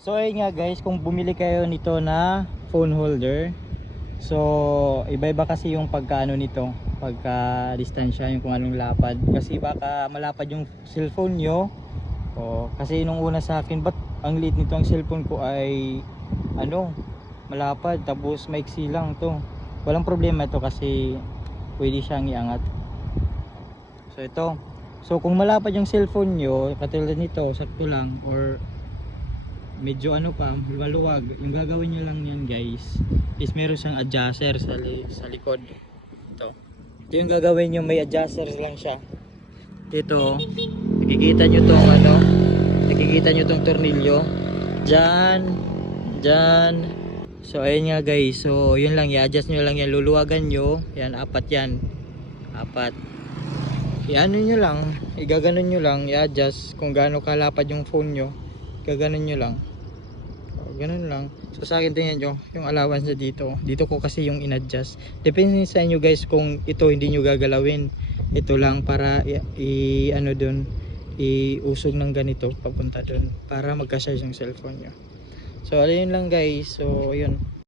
So ayun nga guys, kung bumili kayo nito na phone holder, so iba-iba kasi yung pagkaano nito, pagka distansya, yung kung anong lapad. Kasi baka malapad yung cellphone nyo. O, kasi nung una sa akin, ba't ang liit nito ang cellphone ko ay ano, malapad, tapos maiksi lang to. Walang problema ito kasi pwede siyang iangat. So ito, so kung malapad yung cellphone nyo, katulad nito, sakto lang, or medyo ano pa, maluwag, yung gagawin nyo lang yan guys is meron siyang adjuster sa likod. Ito yung gagawin nyo, may adjuster lang siya. Ito, nakikita nyo tong ano, nakikita nyo tong tornilyo dyan, dyan. So ayun nga guys, so yun lang, i-adjust nyo lang yan, luluwagan nyo yan, apat yan, apat. I-ano nyo lang, igaganon nyo lang, i-adjust kung gaano kalapad yung phone nyo, gaganon nyo lang. Ganun lang. So sa akin, tingnan nyo yung allowance na dito ko kasi yung in-adjust. Depende sa inyo guys kung ito hindi nyo gagalawin. Ito lang para ano dun, iusog ng ganito papunta dun para magka-charge yung cellphone nyo. So ayun lang guys, so yun.